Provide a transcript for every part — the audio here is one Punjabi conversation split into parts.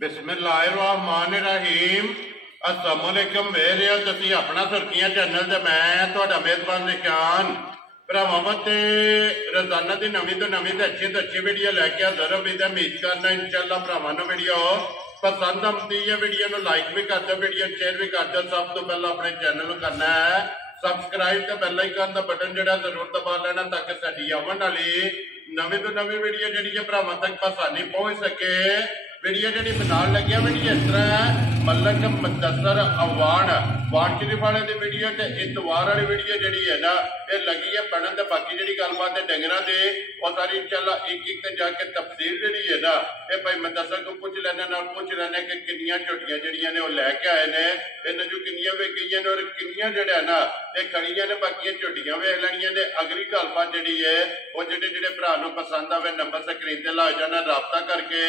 बिस्मिल्लाहिर्रहमानिर्रहीम। अस्सलाम वालेकुम। मेरे तुसीं अपना सुर्खियां चैनल ते मैं तुहाडा मेज़बान निशान भरावां ते रोजाना की नवीं तो अच्छी वीडियो लैके हाज़र उम्मीद करना इंशाअल्लाह भरावां नूं वीडियो पसंद आती है। वीडियो नूं लाइक भी कर दो, वीडियो शेयर भी कर दो। सब तो पहला अपने चैनल नूं करना है सबसक्राइब ते बेल आइकन का बटन जिहड़ा जरूर दबा लेना ताकि साडी आउण वाली नवीं तो नवीं वीडियो जिहड़ी है भरावां तक आसानी पहुंच सके। वीडियो जी बनाने लगे वीडियो इस तरह है मलक मुदस्सर अवान वान शरीफ वाले की वीडियो तो इतवार वाली वीडियो जी है ना ये लगी है बनन। तो बाकी जी गलबात है डंगर के और सारी इंशाल्लाह एक एक जाके तफसील जी है ना ये भाई मुदस्सर को पूछ लेने पूछ लेने कि किनिया झोटियां जड़ियां ने लैके आए ने इन्हें जो किनिया वे गई ने और किनिया जड़ा है ना ये खड़िया ने बाकी झोटियां वेख लैनिया ने। अगली गलबात जी है वो जोड़े भरा पसंद आवे नंबर स्क्रीन से ला जाना रबता करके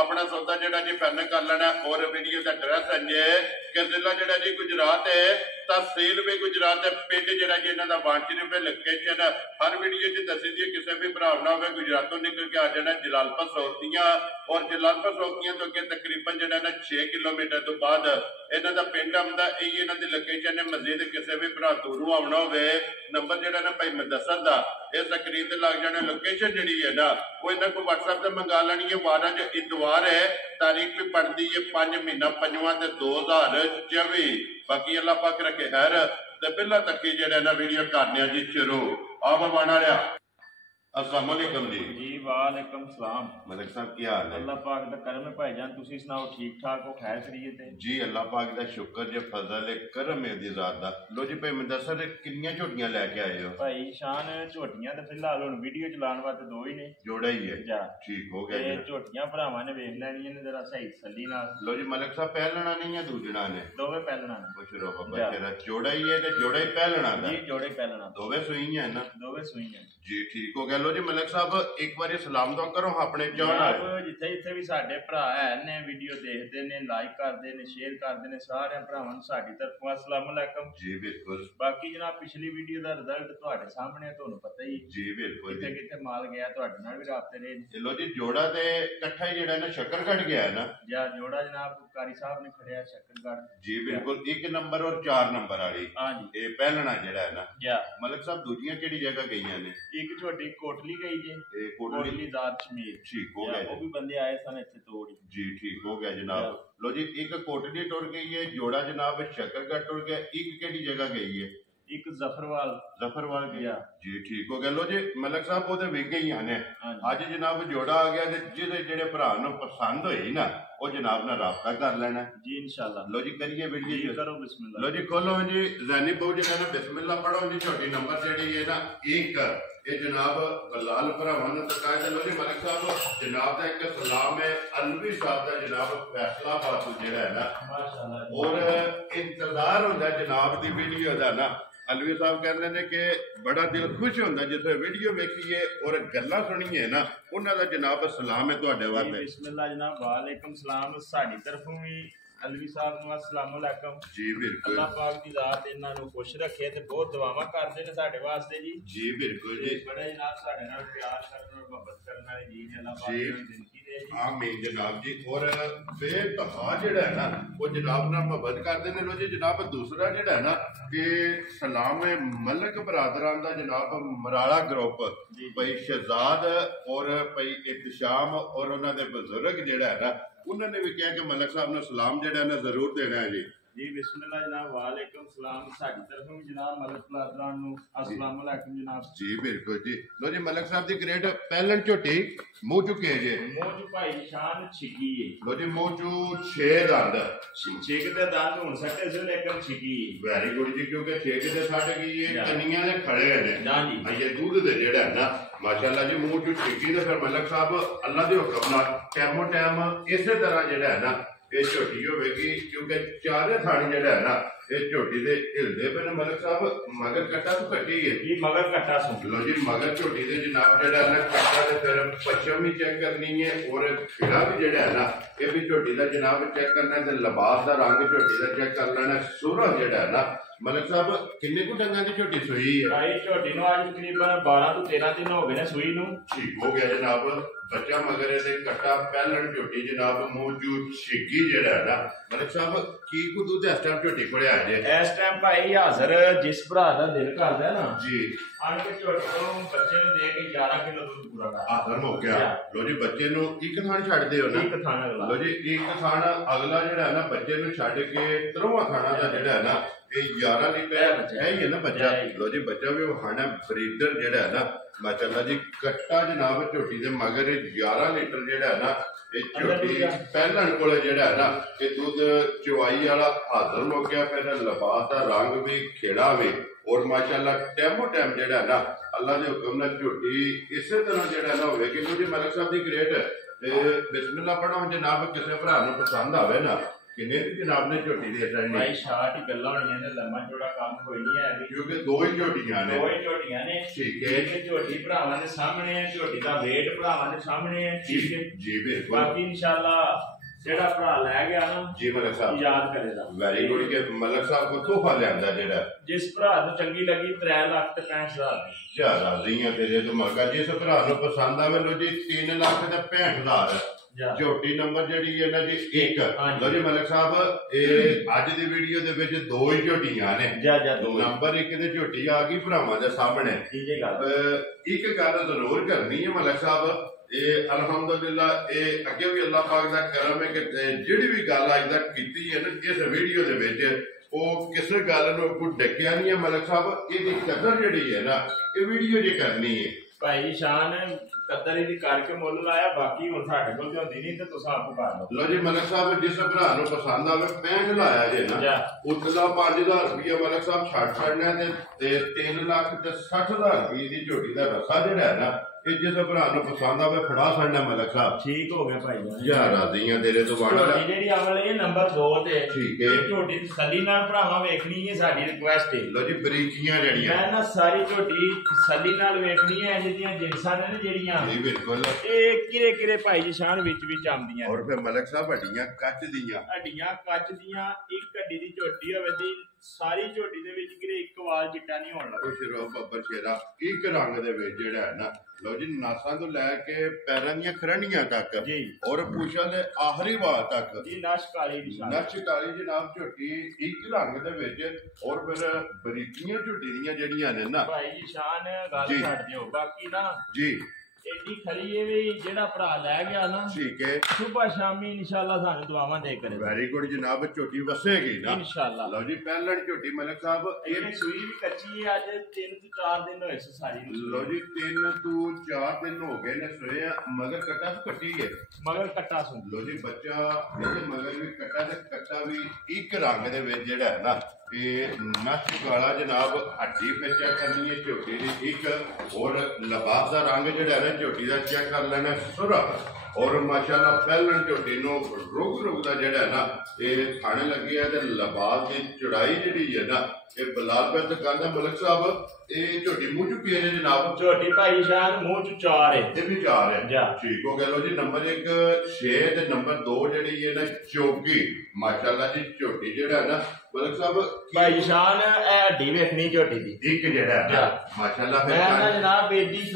अपना सौदा जड़ा जी फाइनल कर लेना। और वीडियो का एड्रैस है कि जिला जड़ा जी गुजरात है, तहसील भी गुजरात है, पिंड जड़ा जी इन्हों का वांछी रुपए लोकेशन हर वीडियो च दसी दी किसी भी भरा ना हो गुजरातों निकल के आ जाना जलालपुर सौतियां और जलालपुर सौतियां तो अगे तकरीबन जड़ा ना 6 किलोमीटर तो बाद इन्हों का पिंड आंदा। यही इन्हों की लोकेशन है। मजीद किसी भी भरा दूरों आना हो नंबर जड़ा ना भाई मुदस्सर का ये स्क्रीन से लग जाना। लोकेशन जी है ना वो इन्हों को व्हाट्सएप से मंगा लेनी है। 12 जो इतवार है, तारीख भी पढ़ती है 5 महीना 5वां 2024। बाकी अल्लाह पाक रखे खैर ते पहला तक ही जेड़ा ना वीडियो करने जी शुरू आप बना लिया। अस्सलाम वालेकुम जी वालेकुम सलाम। मलिक साहब की हाल है? अल्लाह पाक दा करम है भाईजान, तुसी सुनाओ ठीक ठाक हो खैर खैरियत है? जी अल्लाह पाक दा शुक्र जे फजल है करम है दी जात दा। लो जी भाई मुदस्सर कितनी झोटियां लेके आए हो? भाई शान झोटियां ते फिलहाल हुण वीडियो चलाने वास्ते दो ही ने, जोड़ा ही है। ठीक हो गया। झोटियां भरावां ने वेख लैणियां ने जरा सही तसल्ली नाल। लो जी मलिक साहब पहलना नहीं है दूजना ने? दोवे पहलना ने। पुछ रो बाबा तेरा जोड़ा ही है ते जोड़ा ही पहलना दा? जी जोड़े पहलना। दोवे सुईयां है ना? दोवे सुईयां जी ठीक हो गया। लो जी मलिक साहब एक बार सलाम तो करो अपने जिथे जिथे भी साडे भरा है ने वीडियो देखते ने लाइक करते ने शेयर करते ने सारे भरावां नूं साडी तरफों अस्सलाम वालेकुम जी बिल्कुल। बाकी जनाब पिछली वीडियो दा रिजल्ट तुहाडे सामने तुहानूं पता ही जी बिल्कुल किथे किथे माल गया तुहाडे नाल भी राबते रहे। लो जी जोड़ा ते इकट्ठा ही जेड़ा ना शक्करगढ़ गया है ना? या जोड़ा जनाब कारी साहब ने खड़िया शक्करगढ़ जी बिल्कुल 1 नंबर और 4 नंबर वाली। हां जी ये पहलना जेड़ा है ना या मलिक साहब दूजियां केड़ी जगह गईयां ने? एक छोटी कोटली गई जे कोटली ठीक हो गया। वो भी बंदे आए सन इत्थे तोड़ी जी ठीक हो गया जनाब। लो जी एक कोटली टुर गई है, जोड़ा जनाब शक्करगढ़ टुर गया। एक केड़ी जगह गई है? एक जफरवाल गया जी ठीक हो गया। लो जी मलिक साहब वो विक गई ने अज जनाब जोड़ा आ गया जिहदे जेहड़े भरा नूं पसंद होई ना वो जनाब ना राबता कर लेना जी इंशाअल्लाह। लो जी करिए वीडियो करो बिस्मिल्लाह। लो जी खोलो जी ज़ैनी बहु जी ने बिस्मिल्लाह पढ़ो जी। छोटी नंबर जेहड़ी है ना एक ये जनाब बलाल भरावां ने तकाया। लो जी मलिक साहब जनाब का एक सलाम है अलवी साहब का जनाब फैसलाबाद जेहड़ा है ना माशाअल्लाह और इंतजार होंदा जनाब दी वीडियो दा ना। अलवी साहब कहते हैं कि बड़ा दिल खुश होता जिसे वीडियो वेखिए और गल्लां सुनिए ना उन्हां दा जनाब सलाम है तुहाडे वास्ते। बिस्मिल्लाह जनाब वालेकुम सलाम साडी तरफों भी अलवी साहब नूं अस्सलाम वालेकुम जी बिल्कुल। अल्लाह पाक दी जात इन्हां नूं खुश रखे ते बहुत दुआवां करदे ने साडे वास्ते जी बिल्कुल जी। बड़े जनाब साडे नाल प्यार करन और मोहब्बत करन वाले जी ने अल्लाह पाक दी जिंदगी दे जी आमीन जनाब जी। और बेतहा जेड़ा है ना वो जनाब नाल मोहब्बत करदे ने। लो जी जनाब दूसरा जेड़ा है ना कि सलाम मलक बरादरां दा जनाब मराड़ा ग्रुप भाई शहजाद और भाई इत्शाम और उन्हां दे बुजुर्ग जेड़ा है ना उन्होंने भी कहा कि मलिक साहब ने सलाम जेड़ा ना जरूर देना है जी बिस्मिल्लाह जनाब वालेकुम सलाम साडी तरफों भी जनाब मलिक बरादरां नूं अस्सलाम वालेकुम जनाब जी बिल्कुल जी। लो जी मलिक साहब दी ग्रेट पहलन झोटी मुंह चु के जे मुंह चु भाई शान छिकी है। लो जी मुंह चु 6 दंद 6 दे दंद हुण सटे से लेकर छिकी वेरी गुड जी क्योंकि 6 दे सट गई है कनियां ने खड़े ने हां जी ये दूध दे जेड़ा है ना माशाअल्लाह जी मुंह चु छिकी ते फिर मलिक साहब अल्लाह दे हुक्म नाल टैमो टैम इसे तरह जेड़ा है ना ये झोटी होगी क्योंकि चारे थाने जेड़ा है ना ये झोटी दे हिलदे पे ने। मलिक साहब मगर कट्टा तो कट्टी है जी मगर कट्टा सुन लो जी मगर झोटी दे जनाब जेड़ा ना कट्टा ते फिर पश्चिम भी चेक करनी है और खिड़ा भी जेड़ा है ना ये भी झोटी दा जनाब चेक करना है ते लिबास दा रंग झोटी दा चेक कर लेना। सूरज जेड़ा है ना ਮਲਕ ਸਾਹਿਬ ਕਿੰਨੇ ਕੁ ਡੰਗਾਂ ਦੀ ਝੋਟੀ ਸੂਈ ਹੈ? ਭਾਈ ਝੋਟੀ ਨੂੰ ਅੱਜ ਤਕਰੀਬਨ 12 ਤੋਂ 13 ਦਿਨ ਹੋ ਗਏ ਨੇ ਸੂਈ ਨੂੰ। ਠੀਕ ਹੋ ਗਿਆ ਜਨਾਬ। ਬੱਚਾ ਮਗਰ ਇਹਦੇ ਕੱਟਾ ਪਹਿਲਣ ਝੋਟੀ ਜਨਾਬ ਮੌਜੂਦ ਛੇਕੀ ਜਿਹੜਾ ਹੈ ਨਾ ਮਲਕ ਸਾਹਿਬ ਕੀ ਕੁ ਦੁੱਧ ਇਸ ਟਾਈਮ ਝੋਟੀ ਕੋਲੇ ਆ ਜੇ? ਇਸ ਟਾਈਮ ਭਾਈ ਹਾਜ਼ਰ ਜਿਸ ਭਰਾ ਦਾ ਦਿਲ ਕਰਦਾ ਨਾ ਜੀ ਆਣ ਕੇ ਝੋਟੀ ਨੂੰ ਬੱਚੇ ਨੂੰ ਦੇ ਕੇ 11 ਕਿਲੋ ਦੁੱਧ ਪੂਰਾ ਕਰ ਹਾਜ਼ਰ ਹੋ ਗਿਆ। ਲੋ ਜੀ ਬੱਚੇ ਨੂੰ ਇੱਕ ਥਾਣ ਛੱਡਦੇ ਹੋ ਨਾ? ਇੱਕ ਥਾਣ ਅਗਲਾ। ਲੋ ਜੀ ਇੱਕ ਥਾਣ ਅਗਲਾ ਜਿਹੜਾ ਹੈ ਨਾ ਬੱਚੇ ਨੂੰ ਛੱਡ ਕੇ ਤਰੋਂ ਥਾਣਾ ਦਾ ਜਿਹੜਾ ਹੈ ਨਾ ਇਹ 11 ਲੀਟਰ ਹੈ ਹੀ ਹੈ ਨਾ ਬੱਚਾ। ਲੋ ਜੀ ਬੱਚਾ ਵੀ ਉਹ ਖਾਣਾ ਬਰੀਡਰ ਜਿਹੜਾ ਹੈ ਨਾ ਮਾਸ਼ਾਅੱਲਾ ਜੀ ਕੱਟਾ ਜਨਾਬ ਝੋਟੀ ਦੇ ਮਗਰ 11 ਲੀਟਰ ਜਿਹੜਾ ਹੈ ਨਾ ਇਹ ਝੋਟੀ ਪਹਿਲਣ ਕੋਲੇ ਜਿਹੜਾ ਹੈ ਨਾ ਇਹ ਦੁੱਧ ਚਵਾਈ ਵਾਲਾ ਹਾਜ਼ਰ ਹੋ ਗਿਆ। ਫਿਰ ਲਿਬਾਸ ਦਾ ਰੰਗ ਵੀ ਖੇੜਾ ਵੇ ਔਰ ਮਾਸ਼ਾਅੱਲਾ ਟੈਮੋ ਟਾਈਮ ਜਿਹੜਾ ਨਾ ਅੱਲਾ ਦੇ ਹੁਕਮ ਨਾਲ ਝੋਟੀ ਇਸੇ ਤਰ੍ਹਾਂ ਜਿਹੜਾ ਨਾ ਹੋਵੇ ਕਿ ਜੀ ਮਲਕ ਸਾਹਿਬ ਦੀ ਗ੍ਰੇਟ ਤੇ ਬਿਸਮਿਲ੍ਲਾ ਪੜੋ ਜਨਾਬ ਕਿਸੇ ਭਰਾ ਨੂੰ ਪਸੰਦ ਆਵੇ ਨਾ ਕਿੰਨੇ ਦੀ ਜਨਾਬ ਨੇ ਝੋਟੀ ਦੇ ਅਟਾਈ ਭਾਈ 60 ਹੀ ਗੱਲਾਂ ਹੋਣੀਆਂ ਨੇ ਲੰਮਾ ਚੌੜਾ ਕੰਮ ਕੋਈ ਨਹੀਂ ਹੈ ਕਿਉਂਕਿ ਦੋ ਹੀ ਝੋਟੀਆਂ ਨੇ ਠੀਕ ਹੈ। ਇੱਕ ਝੋਟੀ ਭਰਾਵਾਂ ਦੇ ਸਾਹਮਣੇ ਹੈ ਝੋਟੀ ਦਾ weight ਭਰਾਵਾਂ ਦੇ ਸਾਹਮਣੇ ਹੈ ਠੀਕ ਹੈ ਜੀ ਬਿਲਕੁਲ। ਬਾਕੀ ਇਨਸ਼ਾਅੱਲਾ ਜਿਹੜਾ ਭਰਾ ਲੈ ਗਿਆ ਨਾ ਜੀ ਮਲਕ ਸਾਹਿਬ ਯਾਦ ਕਰੇਗਾ। ਵੈਰੀ ਗੁੱਡ ਕਿ ਮਲਕ ਸਾਹਿਬ ਕੋ ਤੋਹਫਾ ਲਿਆਂਦਾ ਜਿਹੜਾ ਜਿਸ ਭਰਾ ਨੂੰ ਚੰਗੀ ਲੱਗੀ 3,65,000 ਯਾ ਰਾਜ਼ੀਆਂ ਤੇਰੇ ਦਿਮਾਗਾ ਜਿਸ ਭਰਾ ਨੂੰ ਪਸੰਦ ਆਵੇ ਲੋ ਜੀ 3,65,000 ਝੋਟੀ ਨੰਬਰ ਜਿਹੜੀ ਹੈ ਨਾ ਜੀ 1। ਲੋ ਜੀ ਮਲਕ ਸਾਹਿਬ ਇਹ ਅੱਜ ਦੀ ਵੀਡੀਓ ਦੇ ਵਿੱਚ ਦੋ ਹੀ ਝੋਟੀਆਂ ਨੇ। ਨੰਬਰ 1 ਤੇ ਝੋਟੀ ਆ ਗਈ ਭਰਾਵਾਂ ਦੇ ਸਾਹਮਣੇ। ਇੱਕ ਗੱਲ ਜ਼ਰੂਰ ਕਰਨੀ ਹੈ ਮਲਕ ਸਾਹਿਬ ਇਹ ਅਲਹਮਦੁਲਿਲਾ ਇਹ ਅੱਗੇ ਵੀ ਅੱਲਾਹ ਪਾਕ ਦਾ ਕਰਮ ਹੈ ਕਿ ਜਿਹੜੀ ਵੀ ਗੱਲ ਅੱਜ ਤੱਕ ਕੀਤੀ ਹੈ ਨਾ ਇਸ ਵੀਡੀਓ ਦੇ ਵਿੱਚ ਉਹ ਕਿਸੇ ਗੱਲ ਨੂੰ ਕੋਈ ਡੱਕਿਆ ਨਹੀਂ ਹੈ ਮਲਕ ਸਾਹਿਬ। ਇਹਦੀ ਕਦਰ ਜਿਹੜੀ ਹੈ ਨਾ ਇਹ ਵੀਡੀਓ ਜੇ ਕਰਨੀ ਹੈ ਭਾਈ ਸ਼ਾਨ ਕਦਰ ਇਹਦੀ ਕਰਕੇ ਮੁੱਲ ਲਾਇਆ ਬਾਕੀ ਹੁਣ ਸਾਡੇ ਕੋਲ ਤੇ ਹੁੰਦੀ ਨਹੀਂ ਤੇ ਤੁਸੀਂ ਆਪ ਕਰ ਲਓ। ਲੋ ਜੀ ਮਲਕ ਸਾਹਿਬ ਜਿਸ ਭਰਾ ਨੂੰ ਪਸੰਦ ਆਵੇ 65 ਲਾਇਆ ਜੇ ਨਾ ਉਤਲਾ 5000 ਰੁਪਇਆ ਮਲਕ ਸਾਹਿਬ ਛੱਡਣਾ ਤੇ 3,60,000 ਰੁਪਏ ਦੀ ਝੋਟੀ ਦਾ ਰਸਾ ਜਿਹੜਾ ਹੈ ਨਾ ਇਹ ਜਿਸ ਭਰਾ ਨੂੰ ਪਸੰਦ ਆਵੇ ਫੜਾ ਛੱਡਣਾ ਮਲਕ ਸਾਹਿਬ। ਠੀਕ ਹੋ ਗਿਆ ਭਾਈ ਯਾ ਰਾਜ਼ੀਆਂ ਤੇਰੇ ਤੋਂ ਵਾੜਾ ਜਿਹੜੀ ਅਵਲ ਇਹ ਨੰਬਰ 2 ਤੇ ਠੀਕ ਹੈ ਝੋਟੀ ਤਸੱਲੀ ਨਾਲ ਭਰਾਵਾਂ ਵੇਖਣੀ ਹੈ ਸਾਡੀ ਰਿਕੁਐਸਟ ਹੈ। ਲੋ ਜੀ ਬਰੀਕੀਆਂ ਜਿਹੜੀਆਂ ਮੈਂ ਨਾ ਸਾਰੀ ਝੋਟੀ ਤਸੱਲੀ ਨਾਲ ਵੇਖਣੀ ਹੈ ਜਿਹੜੀਆਂ ਜਿੰਸਾਂ ਨੇ ਜਿਹੜੀਆਂ ਜੀ ਬਿਲਕੁਲ ਇਹ ਕਿਰੇ ਕਿਰੇ ਭਾਈ ਜੀ ਸ਼ਾਨ ਵਿੱਚ ਆਉਂਦੀਆਂ ਔਰ ਫਿਰ ਮਲਕ ਸਾਹਿਬ ਹੱਡੀਆਂ ਕੱਚ ਦੀਆਂ ਇੱਕ ਹੱਡੀ ਦੀ ਝੋਟੀ ਹੋਵੇ ਦੀ ਸਾਰੀ ਝੋਟੀ ਦੇ ਵਿੱਚ ਕਿਰੇ ਇੱਕ ਵਾਲ ਚਿੱਟਾ ਨਹੀਂ ਹੋਣ ਲੱਗਾ। ਸ਼ੇਰੋ ਬੱਬਰ ਸ਼ੇਰਾ ਇੱਕ ਰੰਗ ਦੇ ਵਿੱਚ ਜਿਹੜਾ ਹੈ ਨਾ ਲੋ ਜੀ ਨਾਸਾਂ ਤੋਂ ਲੈ ਕੇ ਪੈਰਾਂ ਦੀਆਂ ਖਰੰਡੀਆਂ ਤੱਕ ਜੀ ਔਰ ਪੂਛਾਂ ਦੇ ਆਖਰੀ ਵਾਲ ਤੱਕ ਜੀ ਨਸ਼ ਕਾਲੀ ਜਨਾਬ ਝੋਟੀ ਇੱਕ ਰੰਗ ਦੇ ਵਿੱਚ ਔਰ ਫਿਰ ਬਰੀਕੀਆਂ ਝੋਟੀ ਦੀਆਂ ਜਿਹੜੀਆਂ ਨੇ ਨਾ ਭਾਈ ਜੀ ਸ਼ਾਨ ਗੱਲ ਛੱਡ ਦਿਓ ਬਾਕੀ ਨਾ ਜੀ ਏਡੀ ਖਰੀ ਇਹ ਵੀ ਜਿਹੜਾ ਭਰਾ ਲੈ ਗਿਆ ਨਾ ਠੀਕ ਹੈ ਸੁਬਹ ਸ਼ਾਮੀ ਇਨਸ਼ਾਅੱਲਾ ਸਾਨੂੰ ਦੁਆਵਾਂ ਦੇ ਕਰੇ। ਵੈਰੀ ਗੁੱਡ ਜਨਾਬ ਝੋਟੀ ਵਸੇਗੀ ਨਾ ਇਨਸ਼ਾਅੱਲਾ। ਲਓ ਜੀ ਪਹਿਲਣ ਝੋਟੀ ਮਲਕ ਸਾਹਿਬ ਇਹ ਸੂਈ ਵੀ ਕੱਚੀ ਹੈ ਅੱਜ 3 ਤੋਂ 4 ਦਿਨ ਹੋਏ ਸਾਰੀ। ਲਓ ਜੀ 3 ਤੋਂ 4 ਦਿਨ ਹੋ ਗਏ ਨੇ ਸੋਏ ਮਗਰ ਕੱਟਾ ਕੱਟੀ ਹੈ ਮਗਰ ਕੱਟਾ ਸੁਣ ਲਓ ਜੀ ਬੱਚਾ ਇਹਦੇ ਮਗਰ ਵੀ ਕੱਟਾ ਤੇ ਕੱਟਾ ਵੀ ਇੱਕ ਰੰਗ ਦੇ ਵਿੱਚ ਜਿਹੜਾ ਹੈ ਨਾ ਇਹ ਨਸ਼ ਵਾਲਾ ਜਨਾਬ ਹੱਡੀ ਫਿਰ ਚੈੱਕ ਕਰਨੀ ਹੈ ਝੋਟੀ ਦੀ ਇੱਕ ਔਰ ਲਿਬਾਸ ਦਾ ਰੰਗ ਜਿਹੜਾ ਹੈ ਨਾ ਝੋਟੀ ਦਾ ਚੈੱਕ ਕਰ ਲੈਣਾ ਸੁਰਾ ਔਰ ਮਾਸ਼ਾਅੱਲਾ ਪਹਿਲਣ ਝੋਟੀ ਨੂੰ ਰੁਕ ਦਾ ਜਿਹੜਾ ਹੈ ਨਾ ਇਹ ਖਾਣੇ ਲੱਗੀ ਹੈ ਤੇ ਲਿਬਾਸ ਦੀ ਚੜਾਈ ਜਿਹੜੀ ਹੈ ਨਾ ਇਹ ਬਲਾਲ ਪੈ ਦੁਕਾਨ ਦਾ ਮਲਕ ਸਾਹਿਬ ਇਹ ਝੋਟੀ ਮੂੰਹ ਚੁੱਕੀ ਹੈ ਜਨਾਬ। ਝੋਟੀ ਭਾਈ ਸ਼ਾਨ ਮੂੰਹ ਚ 4 ਹੈ ਇਹ ਵੀ 4 ਹੈ ਠੀਕ ਹੋ ਗਿਆ। ਲੋ ਜੀ ਨੰਬਰ 1 6 ਤੇ ਨੰਬਰ 2 ਜਿਹੜੀ ਹੈ ਨਾ ਚੌਕੀ ਮਾਸ਼ਾਅੱਲਾ ਜੀ ਝੋਟੀ ਜਿਹੜਾ ਹੈ ਨਾ ਮਲਕ ਸਾਹਿਬ ਭਾਈ ਸ਼ਾਨ ਇਹ ਹੱਡੀ ਵੇਖਣੀ ਝੋਟੀ ਦੀ ਇੱਕ ਜਿਹੜਾ ਹੈ ਮਾਸ਼ਾਅੱਲਾ ਮੈਂ ਨਾ ਜਨਾਬ ਬੇਦੀ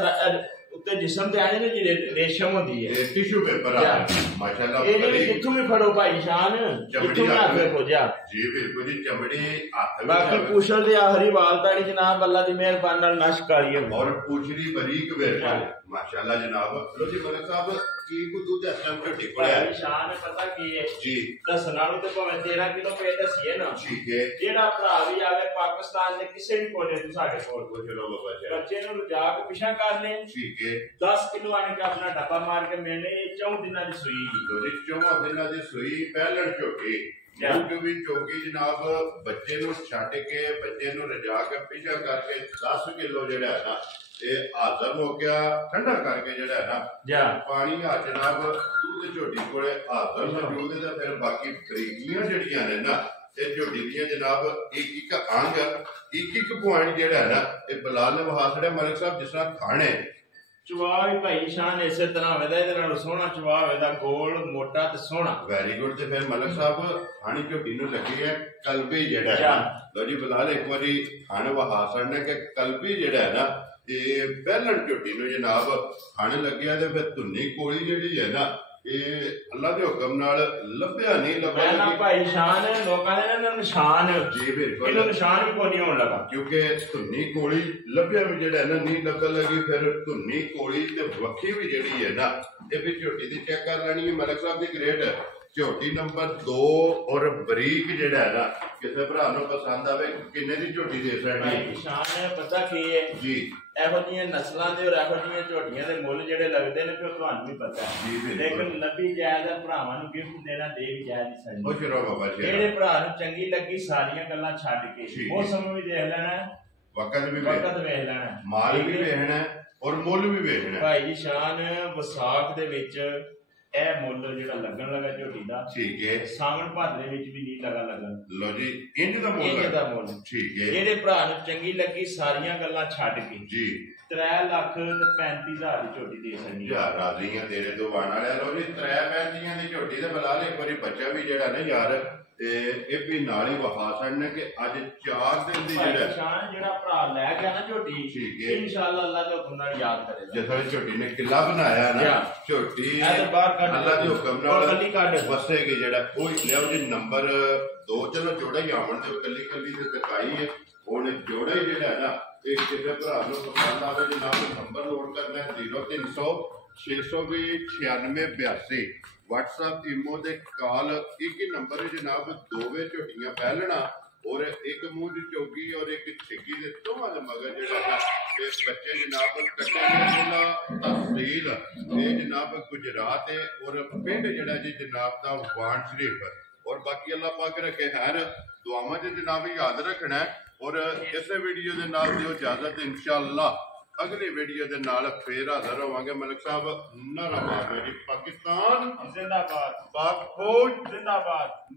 ਉੱਤੇ ਜਿਸਮ ਤੇ ਆਏ ਨੇ ਜਿਹੜੇ ਰੇਸ਼ਮ ਹੁੰਦੀ ਹੈ ਟਿਸ਼ੂ ਪੇਪਰ ਆ ਮਾਸ਼ਾਅੱਲਾ ਇਹ ਕਿੱਥੋਂ ਵੀ ਫੜੋ ਭਾਈ ਸ਼ਾਨ ਕਿੱਥੋਂ ਹੱਥ ਵੇਖੋ ਜਾ ਜੀ ਬਿਲਕੁਲ ਜੀ ਚਮੜੀ ਹੱਥ ਬਾਕੀ ਪੁੱਛਲ ਦੇ ਆਖਰੀ ਵਾਲ ਤਾੜੀ ਜਨਾਬ ਅੱਲਾ ਦੀ ਮਿਹਰਬਾਨੀ ਨਾਲ ਨਸ਼ ਕਾਲੀ ਹੈ ਔਰ ਪੁੱਛੜੀ ਬਰੀਕ ਵੇਖ ਮਾਸ਼ਾਅੱਲਾ ਜਨਾਬ। ਲੋ ਜੀ ਮਲਕ ਸਾਹਿਬ ਕੀ ਕੋ ਦੁੱਧ ਅਸਲਮ ਝੋਟੀ ਕੋਲ ਹੈ ਸ਼ਾਨ ਪਤਾ ਕੀ ਹੈ ਜੀ ਦੱਸਣਾ ਨੂੰ ਤੇ ਭਾਵੇਂ 13 ਕਿਲੋ ਪੇ ਦੱਸੀਏ ਨਾ ਠੀਕ ਹੈ ਜਿਹੜਾ ਭਰਾ ਵੀ ਆਵੇ ਪਾਕਿਸਤਾਨ ਦੇ ਕਿਸੇ ਵੀ ਕੋਨੇ ਤੋਂ ਸਾਡੇ ਕੋਲ ਚਲੋ ਬਾਬਾ ਜੀ ਬੱਚੇ ਨੂੰ ਰੁਜਾ ਕੇ ਪਿਛਾ ਕਰ ਲੈ ਠੀਕ ਹੈ 10 ਕਿਲੋ ਆਣ ਕੇ ਆਪਣਾ ਡੱਬਾ ਮਾਰ ਕੇ ਮਿਲਣੇ ਇਹ 4 ਦਿਨਾਂ ਦੀ ਸੂਈ ਲੋ ਜੀ 4 ਦਿਨਾਂ ਦੀ ਸੂਈ ਪਹਿਲਣ ਝੋਟੀ ਜੋ ਵੀ ਚੌਕੀ ਜਨਾਬ ਬੱਚੇ ਨੂੰ ਛੱਡ ਕੇ ਬੱਚੇ ਨੂੰ ਰਜਾ ਕੇ ਪਿਛਾ ਕਰਕੇ 10 ਕਿਲੋ ਜਿਹੜਾ ਹੈ ਨਾ ਇਹ ਹਾਜ਼ਰ ਹੋ ਗਿਆ ਠੰਡਾ ਕਰਕੇ ਜਿਹੜਾ ਹੈ ਨਾ ਪਾਣੀ ਆ ਜਨਾਬ ਦੁੱਧ ਝੋਟੀ ਕੋਲੇ ਹਾਜ਼ਰ ਮੌਜੂਦ ਹੈ ਤੇ ਫਿਰ ਬਾਕੀ ਬਰੀਕੀਆਂ ਜਿਹੜੀਆਂ ਨੇ ਨਾ ਇਹ ਝੋਟੀ ਦੀਆਂ ਜਨਾਬ ਇੱਕ ਅੰਗ ਇੱਕ ਪੁਆਇੰਟ ਜਿਹੜਾ ਹੈ ਨਾ ਇਹ ਬਲਾਲ ਨੇ ਵਹਾ ਛੜਿਆ ਮਲਕ ਸਾਹਿਬ ਜਿਸ ਤਰ੍ਹਾਂ ਖਾਣੇ ਚਵਾ ਵੀ ਭਾਈ ਸ਼ਾਨ ਇਸੇ ਤਰ੍ਹਾਂ ਹੋਵੇਦਾ, ਇਹਦੇ ਨਾਲ ਸੋਹਣਾ ਚਵਾ ਹੋਵੇਦਾ, ਗੋਲ ਮੋਟਾ ਤੇ ਸੋਹਣਾ। Very good. ਤੇ ਫਿਰ ਮਲਕ ਸਾਹਿਬ ਹਾਣੀ ਝੋਟੀ ਨੂੰ ਲੱਗੀ ਹੈ ਕਲਬੀ ਜਿਹੜਾ ਹੈ, ਲੋ ਜੀ ਬਲਾਲ ਇੱਕ ਵਾਰੀ ਹਣ ਵਹਾ ਸੜਨਾ ਕਿ ਕਲਬੀ ਜਿਹੜਾ ਹੈ ਨਾ ਇਹ ਪਹਿਲਣ ਝੋਟੀ ਨੂੰ ਜਨਾਬ ਹਣ ਲੱਗਿਆ ਤੇ ਫਿਰ ਧੁੰਨੀ ਕੋਲੀ ਜਿਹੜੀ ਹੈ ਨਾ ਇਹ ਅੱਲਾ ਦੇ ਹੁਕਮ ਨਾਲ ਲੱਭਿਆ ਨਹੀਂ ਲੱਭਿਆ ਨਾ ਭਾਈ ਸ਼ਾਨ ਲੋਕਾਂ ਦੇ ਨਾ ਨਿਸ਼ਾਨ ਜੀ ਬਿਲਕੁਲ ਇਹਨੂੰ ਨਿਸ਼ਾਨ ਵੀ ਕੋਈ ਨਹੀਂ ਹੋਣ ਲੱਗਾ ਕਿਉਂਕਿ ਧੁੰਨੀ ਕੋਲੀ ਲੱਭਿਆ ਵੀ ਜਿਹੜਾ ਨਾ ਨਹੀਂ ਲੱਭਣ ਲੱਗੀ ਫਿਰ ਧੁੰਨੀ ਕੋਲੀ ਤੇ ਵੱਖੀ ਵੀ ਜਿਹੜੀ ਹੈ ਨਾ ਇਹ ਵੀ ਝੋਟੀ ਦੀ ਚੈੱਕ ਕਰ ਲੈਣੀ ਹੈ ਮਲਕ ਸਾਹਿਬ ਦੀ ਗ੍ਰੇਡ ਝੋਟੀ ਨੰਬਰ 2 ਔਰ ਬਰੀਕ ਜਿਹੜਾ ਹੈ ਨਾ ਕਿਸੇ ਭਰਾ ਨੂੰ ਪਸੰਦ ਆਵੇ ਕਿੰਨੇ ਦੀ ਝੋਟੀ ਦੇ ਸਕਦੀ ਭਾਈ ਸ਼ਾਨ ਪਤਾ ਕੀ ਹੈ ਜੀ ਇਹੋ ਜਿਹੀਆਂ ਨਸਲਾਂ ਦੇ ਔਰ ਇਹੋ ਜਿਹੀਆਂ ਝੋਟੀਆਂ ਦੇ ਮੁੱਲ ਜਿਹੜੇ ਲੱਗਦੇ ਨੇ ਫਿਰ ਤੁਹਾਨੂੰ ਵੀ ਪਤਾ ਹੈ ਲੇਕਿਨ ਲੱਭੀ ਜਾਇਜ਼ ਹੈ ਭਰਾਵਾਂ ਨੂੰ ਗਿਫਟ ਦੇਣਾ ਦੇ ਵੀ ਜਾਇਜ਼ ਨਹੀਂ ਸਕਦੀ ਉਹ ਸ਼ਰੋ ਬਾਬਾ ਜੀ ਜਿਹੜੇ ਭਰਾ ਨੂੰ ਚੰਗੀ ਲੱਗੀ ਸਾਰੀਆਂ ਗੱਲਾਂ ਛੱਡ ਕੇ ਮੌਸਮ ਵੀ ਦੇਖ ਲੈਣਾ ਵਕਤ ਵੀ ਵੇਖ ਲੈਣਾ ਮਾਲ ਵੀ ਵੇਖਣਾ ਔਰ ਮੁੱਲ ਵੀ ਵੇਖਣਾ ਭਾਈ ਜੀ ਸ਼ਾਨ ਵਿਸਾਖ ਦੇ ਵਿੱਚ ਇਹ ਮੁੱਲ ਜਿਹੜਾ ਲੱਗਣ ਲੱਗਾ ਝੋਟੀ ਦਾ ਠੀਕ ਹੈ ਸਾਵਣ ਭਾਦਰੇ ਵਿੱਚ ਵੀ ਨਹੀਂ ਲੱਗਣ ਲੋ ਜੀ ਇੰਜ ਦਾ ਮੁੱਲ ਠੀਕ ਹੈ ਜਿਹੜੇ ਭਰਾ ਨੂੰ ਚੰਗੀ ਲੱਗੀ ਸਾਰੀਆਂ ਗੱਲਾਂ ਛੱਡ ਕੇ ਜੀ 3,35,000 ਦੀ ਝੋਟੀ ਦੇ ਸਕਦੀ ਯਾਰ ਰਾਜ਼ੀ ਆ ਤੇਰੇ ਤੋਂ ਬਾਣ ਵਾਲਿਆ ਲੋ ਜੀ 3,35 ਦੀ ਝੋਟੀ ਤੇ ਬਲਾ ਲੈ ਇੱਕ ਵਾਰੀ ਬੱਚਾ ਵੀ ਜਿਹੜਾ ਨਾ ਯਾਰ ਤੇ ਇਹ ਵੀ ਨਾਲ ਹੀ ਵਹਾ ਛੱਡਣ ਕਿ ਅੱਜ 4 ਦਿਨ ਦੀ ਜਿਹੜਾ ਭਰਾ ਲੈ ਗਿਆ ਨਾ ਝੋਟੀ ਇਨਸ਼ਾਅੱਲਾ ਅੱਲਾ ਦੇ ਹੁਕਮ ਨਾਲ ਯਾਦ ਕਰੇਗਾ ਜਦੋਂ ਝੋਟੀ ਨੇ ਕਿਲਾ ਬਣਾਇਆ ਨਾ ਝੋਟੀ ਅੱਲਾ ਦੇ ਹੁਕਮ ਨਾਲ ਵਸੇਗੀ ਜਿਹੜਾ ਉਹ ਲਿਆਓ ਜੀ ਨੰਬਰ 2 ਚਲੋ ਜੋੜਾ ਹੀ ਆਵਣ ਦੇ ਕੱਲੀ ਕੱਲੀ ਤੇ ਦਿਖਾਈ ਹੈ ਉਹਨੇ ਜੋੜਾ ਹੀ ਜਿਹੜਾ ਨਾ ਇਹ ਕਿਸੇ ਭਰਾ ਨੂੰ ਪਸੰਦ ਆਵੇ ਜਨਾਬ ਨੰਬਰ ਨੋਟ ਕਰਨਾ 0300 620 9682 WhatsApp ਈਮੋ ਦੇ ਕਾਲ ਇੱਕ ਹੀ ਨੰਬਰ ਹੈ ਜਨਾਬ ਦੋਵੇਂ ਝੋਟੀਆਂ ਪਹਿਲਣਾ ਔਰ ਇੱਕ ਮੂੰਹ ਦੀ ਚੌਗੀ ਔਰ ਇੱਕ ਛਿੱਗੀ ਦੇ ਦੋਵਾਂ ਦੇ ਮਗਰ ਜਿਹੜਾ ਹੈ ਇਹ ਬੱਚੇ ਜਨਾਬ ਕੱਟੇ ਜ਼ਿਲ੍ਹਾ ਤਹਿਸੀਲ ਇਹ ਜਨਾਬ ਗੁਜਰਾਤ ਹੈ ਔਰ ਪਿੰਡ ਜਿਹੜਾ ਜੀ ਜਨਾਬ ਦਾ ਵਾਣ ਸ਼ਰੀਫ ਔਰ ਬਾਕੀ ਅੱਲਾਹ ਪਾਕ ਰੱਖੇ ਹਰ ਦੁਆਵਾਂ ਚ ਜਨਾਬ ਯਾਦ ਰੱਖਣਾ ਔਰ ਇਸੇ ਵੀਡੀਓ ਦੇ ਨਾਲ ਦਿਓ ਇਜਾਜ਼ਤ ਇਨਸ਼ਾਅੱਲਾ ਅਗਲੇ ਵੀਡੀਓ ਦੇ ਨਾਲ ਫੇਰ ਹਾਜ਼ਰ ਹੋਵਾਂਗੇ ਮਲਕ ਸਾਹਿਬ ਨਾਰਾ ਪਾਕਿਸਤਾਨ ਜ਼ਿੰਦਾਬਾਦ ਪਾਕ ਫੌਜ ਜ਼ਿੰਦਾਬਾਦ।